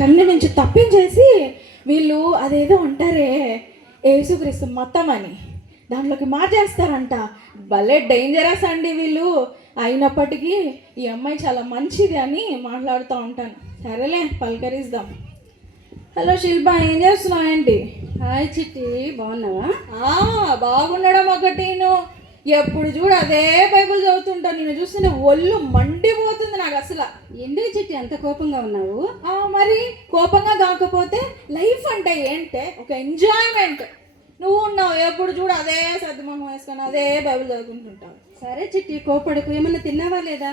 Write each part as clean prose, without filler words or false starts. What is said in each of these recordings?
కన్ను నుంచి తప్పించేసి వీళ్ళు అదేదో అంటారే యేసుక్రీస్తు మతం అని దాంట్లోకి మార్చేస్తారంట. భలే డేంజరస్ అండి వీళ్ళు. అయినప్పటికీ ఈ అమ్మాయి చాలా మంచిది అని మాట్లాడుతూ ఉంటాను. సరేలే పలకరిద్దాం. హలో శిల్ప, ఏం చేస్తున్నావు ఏంటి? హాయ్ చిట్టి, బాగున్నావా? బాగుండడం ఒకటిను. ఎప్పుడు చూడు అదే బైబిల్ చదువుతుంటాను. నేను చూస్తుంటే ఒళ్ళు మండిపోతుంది నాకు అసలు. ఎందుకు చిట్టి అంత కోపంగా ఉన్నావు? మరి కోపంగా కాకపోతే లైఫ్ అంటే ఏంటే ఒక ఎంజాయ్మెంట్. నువ్వు ఉన్నావు ఎప్పుడు చూడు అదే సర్దుమొహం వేసుకొని అదే బైబిల్ చదువుకుంటుంటావు. సరే చిట్టి, కోపడకు. ఏమన్నా తిన్నావా లేదా?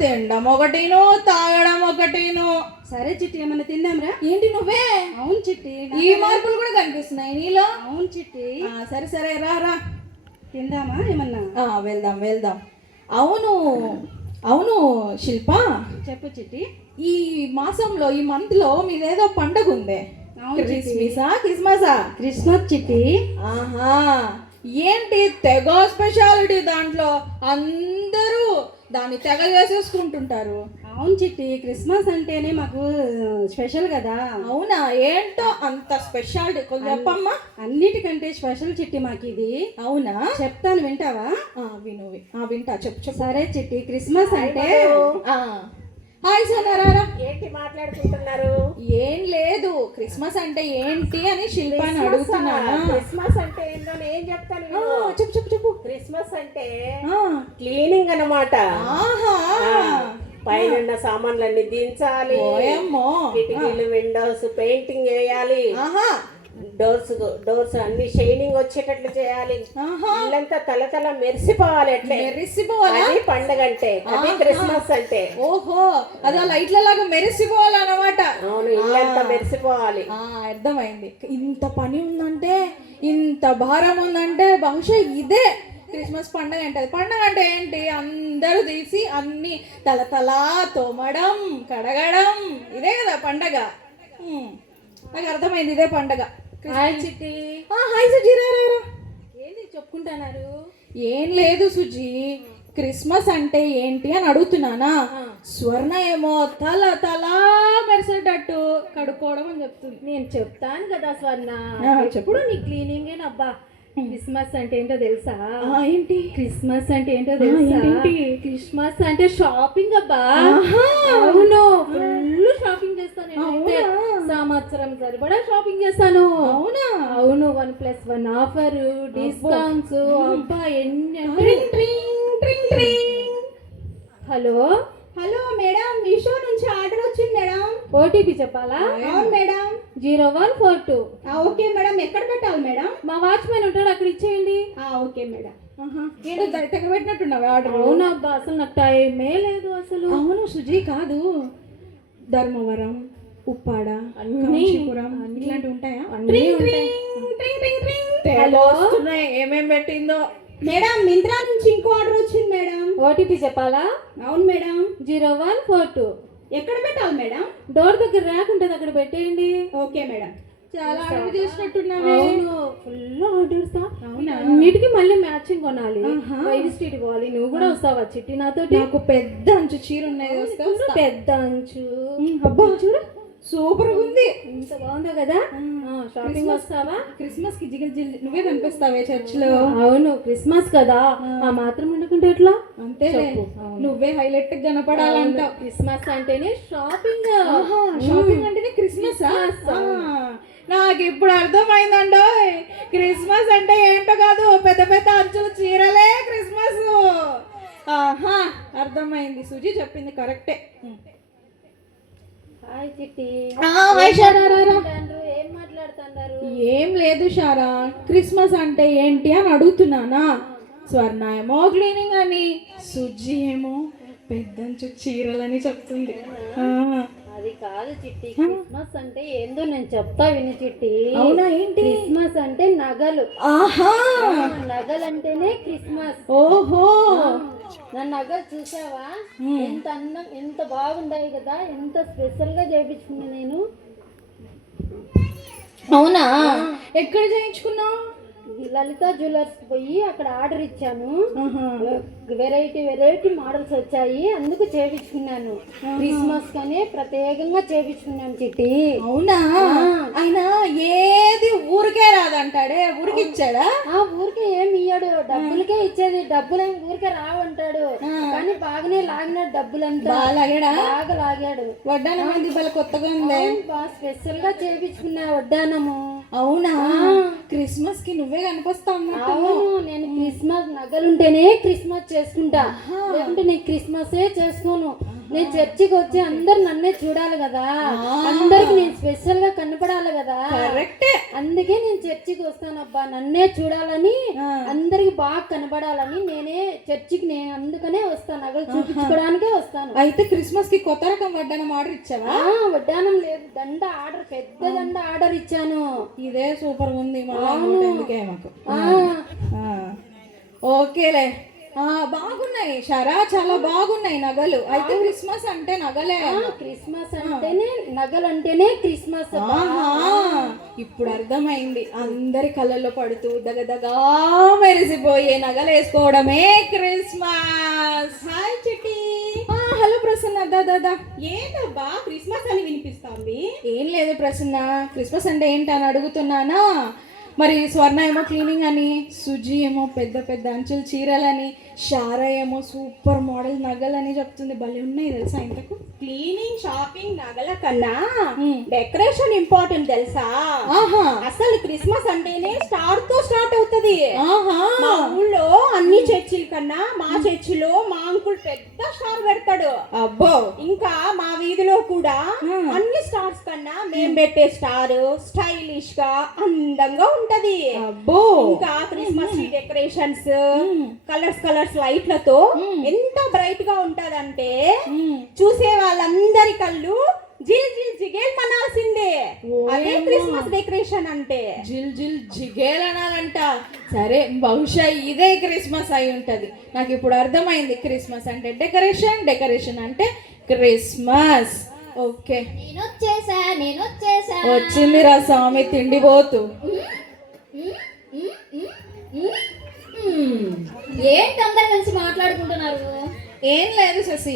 తినడం ఒకటిను, తాగడం ఒకటిను. సరే చిట్టి, ఏమన్నా తిన్నాంరా? ఏంటి నువ్వే? అవును చిట్టి, ఈ మార్పులు కూడా కనిపిస్తున్నాయి నీలో. అవును చిట్టి. సరే సరే రా రా తిందామా ఏమన్నా? వెళ్దాం వెళ్దాం. అవును అవును శిల్ప, చెప్పు చిట్టి. ఈ మాసంలో ఈ మంత్లో మీదేదో పండగ ఉందే. క్రిస్మస్ చిట్టి. ఏంటి తెగ స్పెషాలిటీ దాంట్లో, అందరూ దాన్ని తెగ చేసేసుకుంటుంటారు. అవును చిట్టి, క్రిస్మస్ అంటేనే మాకు స్పెషల్ కదా. అవునా? ఏంటో అంత స్పెషాలిటీ కొంచెం చెప్పమ్మా. అన్నిటికంటే స్పెషల్ చిట్టి మాకు ఇది. అవునా? చెప్తాను, వింటావా? విను. వింటా, చెప్పు. సరే చిట్టి, క్రిస్మస్ అంటే హాయ్ సోనారా. ఏంటి మాట్లాడుకుంటున్నారు? ఏం లేదు, క్రిస్మస్ అంటే ఏంటి అని శిల్పాన్ని అడుగుతున్నాను. క్రిస్మస్ అంటే ఏంటో ఏం చెప్తాను. చెప్పు. క్రిస్మస్ అంటే క్లీనింగ్ అన్నమాట. పైన సామాన్లన్నీ దించాలి, కిటికీలు విండోస్ పెయింటింగ్ వేయాలి, డోర్స్ అన్ని షైనింగ్ వచ్చేటట్లు చేయాలి, ఇల్లంతా తల మెరిసిపోవాలి. అట్లే మెరిసిపోవాలి పండగ అంటే, అది క్రిస్మస్ అంటే. ఓహో, అదే లైట్ల లాగా మెరిసిపోవాలన్నమాట. అవును, ఇల్లంతా మెరిసిపోవాలి. అర్థమైంది. ఇంత పని ఉందంటే, ఇంత భారం ఉందంటే బహుశా ఇదే క్రిస్మస్ పండగ అంటే. పండగ అంటే ఏంటి? అందరూ తీసి అన్ని తలతలా తోమడం, కడగడం, ఇదే కదా పండగ. నాకు అర్థమైంది, ఇదే పండగ. హాయ్ చిట్టి. హాయ్ సుజీ, రా. ఏంది చెప్పుకుంటున్నారు? ఏం లేదు సుజీ, క్రిస్మస్ అంటే ఏంటి అని అడుగుతున్నానా. స్వర్ణ ఏమో తలా మెరిసేటట్టు కడుక్కోవడం అని చెప్తుంది. నేను చెప్తాను కదా స్వర్ణ, ఎప్పుడు నీ క్లీనింగేనబ్బా. క్రిస్మస్ అంటే ఏంటో తెలుసా? ఏంటి క్రిస్మస్ అంటే ఏంటో తెలుసా? క్రిస్మస్ అంటే షాపింగ్ అబ్బా. అవును, ఫుల్ షాపింగ్ చేస్తాను నేనైతే. సంవత్సరం సరిపడా షాపింగ్ చేస్తాను. అవునా? అవును, 1+1 ఆఫర్, డిస్కౌంట్స్, అబ్బా ఎన్ని. హలో మేడం, మీషో నుంచి ఆర్డర్ వచ్చింది మేడం. ఓటీపీ చెప్పాలా? అవును మేడం. 0142. ఓకే మేడం, ఎక్కడ పెట్టాలి మేడం? మా వాచ్మెన్ ఉంటాడు, అక్కడ ఇచ్చేయండి. Okay madam. ఏంటో తెగ పెట్టినట్టున్నావు ఆర్డర్. అవునా అబ్బా, అసలు నాకు టైమే లేదు అసలు. అవును సుజీ, కాదు ధర్మవరం, ఉప్పాడ, కాంచీపురం ఇట్లాంటివి ఉంటాయా? ఏమేం పెట్టిందో మేడం. మింత్రా నుంచి ఇంకో ఆర్డర్ వచ్చింది మేడం. ఓటీపీ చెప్పాలా? అవును మేడం. 0142. ఎక్కడ పెట్టాలి మేడం? డోర్ దగ్గర ర్యాక్ ఉంటుంది, అక్కడ పెట్టేయండి. Okay madam. చాలా ఆర్డర్ చేసినట్టున్నావు. అవును, ఫుల్ ఆర్డర్స్. అన్నిటికీ మళ్ళీ మ్యాచింగ్ కొనాలి. వైవి స్ట్రీట్ పోవాలి. నువ్వు కూడా వస్తావా చిట్టి నాతో? నాకు పెద్ద అంచు చీర ఉన్నది, పెద్ద అంచు. అబ్బా చూడు, సూపర్ ఉంది. ఇంత బాగుందా కదా? షాపింగ్ వస్తావా? క్రిస్మస్ కి జిగిల్ నువ్వే కనిపిస్తావే చర్చ్ లో. అవును, క్రిస్మస్ కదా, ఆ మాత్రం ఉండకుంటే ఎట్లా? అంతే, నువ్వే హైలైట్ కనపడాలంట. క్రిస్మస్ అంటేనే షాపింగ్. షాపింగ్ అంటేనే క్రిస్మస్. నాకు ఇప్పుడు అర్థమైందండో, క్రిస్మస్ అంటే ఏంటో కాదు, పెద్ద పెద్ద అంచులు చీరలే క్రిస్మస్. అర్థమైంది, సుజీ చెప్పింది కరెక్టే. హాయ్ చిట్టి. ఏం మాట్లాడుతున్నారు? ఏం లేదు షారా, క్రిస్మస్ అంటే ఏంటి అని అడుగుతున్నానా. స్వర్ణ ఏమో క్లీనింగ్ అని, సుజ్జి ఏమో పెద్దంచు చీరలని చెప్తుంది. అది కాదు చిట్టి, క్రిస్మస్ అంటే ఏందో నేను చెప్తా విని చిట్టి. అవునా? ఏంటి? క్రిస్మస్ అంటే నగలు. నగలు అంటేనే క్రిస్మస్. ఓహో, నా నగలు చూసావా? ఎంత అందం, ఎంత బాగుండాయి కదా, ఎంత స్పెషల్ గా చేయించుకున్నా నేను. అవునా? ఎక్కడ చేయించుకున్నావు? లలిత జ్యువెలర్స్ పోయి అక్కడ ఆర్డర్ ఇచ్చాను. వెరైటీ మోడల్స్ వచ్చాయి, అందుకు చేపించుకున్నాను. క్రిస్మస్ కనే ప్రత్యేకంగా చేపించుకున్నాను చిట్టి. అవునా? ఆయన ఏది ఊరికే రాదంటాడే, ఊరికి ఇచ్చాడా? ఊరికే ఏమి ఇయ్యాడు, డబ్బులకే ఇచ్చేది. డబ్బులు ఊరికే రావంటాడు, కానీ బాగానే లాగినాడు డబ్బులంతా. బాగా లాగాడు. వడ్డానం మంది బల కొత్తగా ఉంది. బాగా స్పెషల్ గా చేపించుకున్నా వడ్డానము. అవునా? క్రిస్మస్ కి నువ్వే కనిపిస్తావు. అవును, నేను క్రిస్మస్ నగలుంటేనే క్రిస్మస్ చేసుకుంటా, లేకుంటే నేను క్రిస్మస్ చేసుకోను. నేను చర్చికి వచ్చి అందరు నన్నే చూడాలి కదా, అందరికి నేను స్పెషల్ గా కనపడాలి కదా. కరెక్టే. అందుకే నేను చర్చికి వస్తాను అబ్బా, నన్నే చూడాలని, అందరికి బాగా కనపడాలని నేనే చర్చికి నేను అందుకనే వస్తాను, నగలు చూపించుకోవడానికే వస్తాను. అయితే క్రిస్మస్ కి కొత్త రకం వడ్డానం ఆర్డర్ ఇచ్చావా? వడ్డానం లేదు, దండ ఆర్డర్, పెద్ద దండ ఆర్డర్ ఇచ్చాను. ఇదే సూపర్ ఉంది. ఎందుకే మాకు ఓకేలే. బాగున్నాయి షరా, చాలా బాగున్నాయి నగలు. అయితే క్రిస్మస్ అంటే నగలే. క్రిస్మస్ అంటేనే నగలు అంటేనే క్రిస్మస్. ఇప్పుడు అర్థమైంది. అందరి కళ్ళల్లో పడుతూ దగదగా మెరిసిపోయే నగలు వేసుకోవడమే క్రిస్మస్. హాయ్ చిట్టి. హలో ప్రసన్న. దాదా ఏంటబ్బా క్రిస్మస్ అని వినిపిస్తుంది? ఏం లేదు ప్రసన్న, క్రిస్మస్ అంటే ఏంటని అడుగుతున్నానా. మరి స్వర్ణ ఏమో క్లీనింగ్ అని, సుజీ ఏమో పెద్ద పెద్ద అంచుల చీరలని, షారా ఏమో సూపర్ మోడల్ నగలని చెప్తుంది. భలే ఉన్నాయి తెలుసా. ఇంతకు క్లీనింగ్, షాపింగ్, నగల కన్నా డెకరేషన్ ఇంపార్టెంట్ తెలుసా? అసలు క్రిస్మస్ అంటేనే స్టార్ తో స్టార్ట్ అవుతుంది. మా ఊళ్ళో అన్ని చర్చిల కన్నా మా చర్చిలో మా అంకుల్ పెద్ద స్టార్ పెడతాడు. అబ్బో. ఇంకా మా వీధిలో కూడా అన్ని స్టార్స్ కన్నా మేము పెట్టే స్టార్ స్టైలిష్ గా అందంగా ఉంటది. అబ్బో. ఇంకా క్రిస్మస్ ట్రీ డెకరేషన్స్, కలర్స్ లైట్లతో ఎంత బ్రైట్ గా ఉంటదంటే చూసే వాళ్ళందరి కళ్ళు జిల్ జిల్ జిగేల్ మనాల్సిందే. అదే క్రిస్మస్ డెకరేషన్ అంటే. జిల్ జిల్ జిగేల్ అనాలంట. సరే, బహుశా ఇదే క్రిస్మస్ అయి ఉంటది. నాకు ఇప్పుడు అర్థమైంది. క్రిస్మస్ అంటే డెకరేషన్, డెకరేషన్ అంటే క్రిస్మస్. ఓకే, వచ్చింది రా స్వామి తిండిపోతు. ఏంటి అందరు కలిసి మాట్లాడుకుంటున్నారు? ఏం లేదు శశి,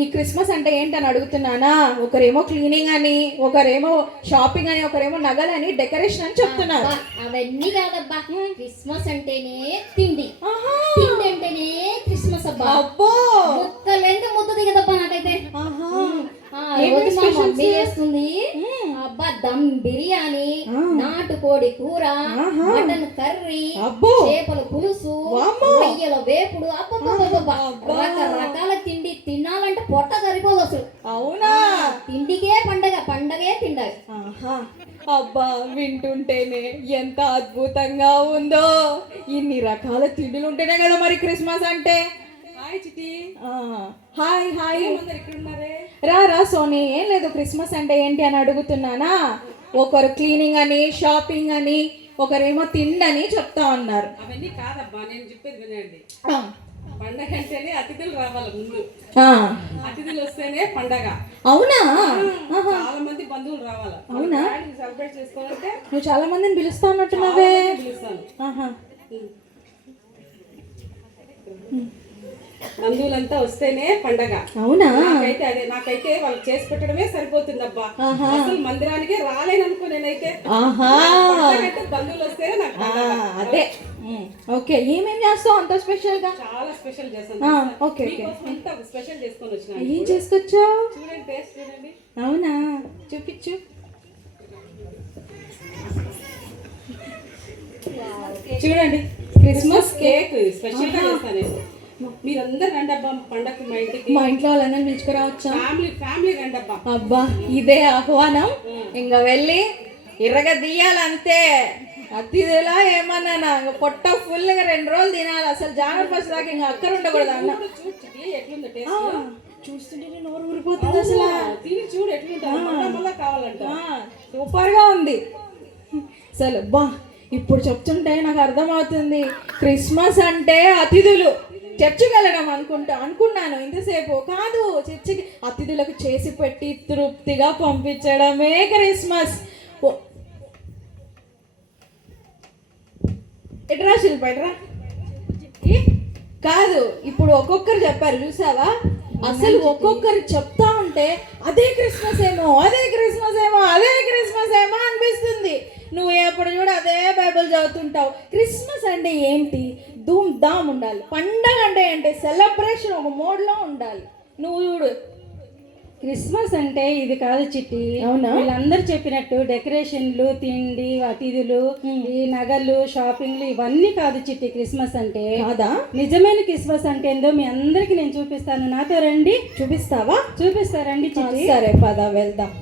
ఈ క్రిస్మస్ అంటే ఏంటని అడుగుతున్నానా. ఒకరేమో క్లీనింగ్ అని, ఒకరేమో షాపింగ్ అని, ఒకరేమో నగలని, డెకరేషన్ అని చెప్తున్నారు. అవన్నీ కాదబ్బా, క్రిస్మస్ అంటేనే తిండి. తిండి అంటేనే క్రిస్మస్ అబ్బా. అబ్బో, ముక్కలేంత ముద్ద దిగదబ్బా నాకైతే. చేస్తుంది అబ్బా, దమ్ బిర్యానీ, నాటుకోడి కూర, మటన్ కర్రీ, చేపల పులుసు, రొయ్యల వేపుడు, రకరకాల తిండి. తినాలంటే పొట్ట సరిపోదు అసలు. అవునా? తిండికే పండగే తిండి. అబ్బా, వింటుంటేనే ఎంత అద్భుతంగా ఉందో. ఇన్ని రకాల తిండిలు ఉంటేనే కదా మరి క్రిస్మస్ అంటే. హాయ్ చిటి. Hi hi. రా సోనీ. ఏం లేదు, క్రిస్మస్ అంటే ఏంటి అని అడుగుతున్నానా. ఒకరు క్లీనింగ్ అని, షాపింగ్ అని, ఒకరేమో తిండని చెప్తా ఉన్నారు. అవన్నీ కాదబ్బా, నేను చెప్పేది వినండి. పండగ అంటేనే అతిథులు రావాలి ముందు. అతిథులు వస్తేనే పండగ. అవునా? చాలా మంది బంధువులు రావాలి. అవునా? సెలబ్రేట్ చేసుకోవాలంటే నువ్వు చాలా మందిని పిలుస్తా ఉన్నట్టున్నావే. పిలుస్తాను. బంధువులంతా వస్తేనే పండగ. అవునా? నాకైతే వాళ్ళు చేసి పెట్టడమే సరిపోతుందబ్బా. అసలు మందిరానికే రాలేననుకో నేనైతే. బంధువులు వస్తేనే నాకు అదే. ఓకే, ఏమేం చేస్తావు అంత స్పెషల్ గా? చాలా స్పెషల్ చేస్తాను. ఓకే, అంతా స్పెషల్ చేసుకొని వచ్చిన. ఏం చేసుకొచ్చావు? చూడండి, టేస్ట్ చూడండి. అవునా? చూపించు. చూడండి, క్రిస్మస్ కేక్ స్పెషల్ గా చేస్తాను నేను. మీరందరూ రండి అబ్బా పండగకి మా ఇంటికి. మా ఇంట్లో వాళ్ళందరూ పిలుచుకురావచ్చా? ఫ్యామిలీ రండి అబ్బా. అబ్బా, ఇదే ఆహ్వానం. ఇంకా వెళ్ళి ఇర్రగా తీయాలంతే. అతిథిలా ఏమన్నా పొట్ట ఫుల్ గా 2 రోజులు తినాలి. అసలు జనవరి 1 దాకా ఇంకా అక్కడ ఉండకూడదు అన్న. ఎట్లుందో టేస్ట్ చూస్తుంటే నోరు ఊరిపోతుంది అసలు. తిని చూడు ఎట్లుంటుంది. కావాలంట. సూపర్ గా ఉంది అసలు. బా, ఇప్పుడు చెప్తుంటే నాకు అర్థమవుతుంది. క్రిస్మస్ అంటే అతిథులు. చర్చికి వెళ్ళడం అనుకున్నాను ఇంతసేపు. కాదు, చర్చికి అతిథులకు చేసి పెట్టి తృప్తిగా పంపించడమే క్రిస్మస్. ఎట్రా శిల్ప ఎట్రా. కాదు, ఇప్పుడు ఒక్కొక్కరు చెప్పారు చూసావా, అసలు ఒక్కొక్కరు చెప్తా ఉంటే అదే క్రిస్మస్ ఏమో అదే క్రిస్మస్ ఏమో అదే క్రిస్మస్ ఏమో అనిపిస్తుంది. నువ్వు ఎప్పుడు చూడు అదే బైబిల్ చదువుతుంటావు. క్రిస్మస్ అంటే ఏంటి? ధూమ్ ధామ్ ఉండాలి. పండగ అంటే ఏంటి? సెలబ్రేషన్ ఒక మోడ్లో ఉండాలి. నువ్వు చూడు. క్రిస్మస్ అంటే ఇది కాదు చిట్టి. అవునా? వీళ్ళందరూ చెప్పినట్టు డెకరేషన్లు, తిండి, అతిథులు, ఈ నగలు, షాపింగ్లు ఇవన్నీ కాదు చిట్టి. క్రిస్మస్ అంటే కాదా? నిజమైన క్రిస్మస్ అంటే ఏందో మీ అందరికి నేను చూపిస్తాను. నాతో రండి. చూపిస్తావా? చూపిస్తారండి చిట్టి. సరే పద వెళ్దాం.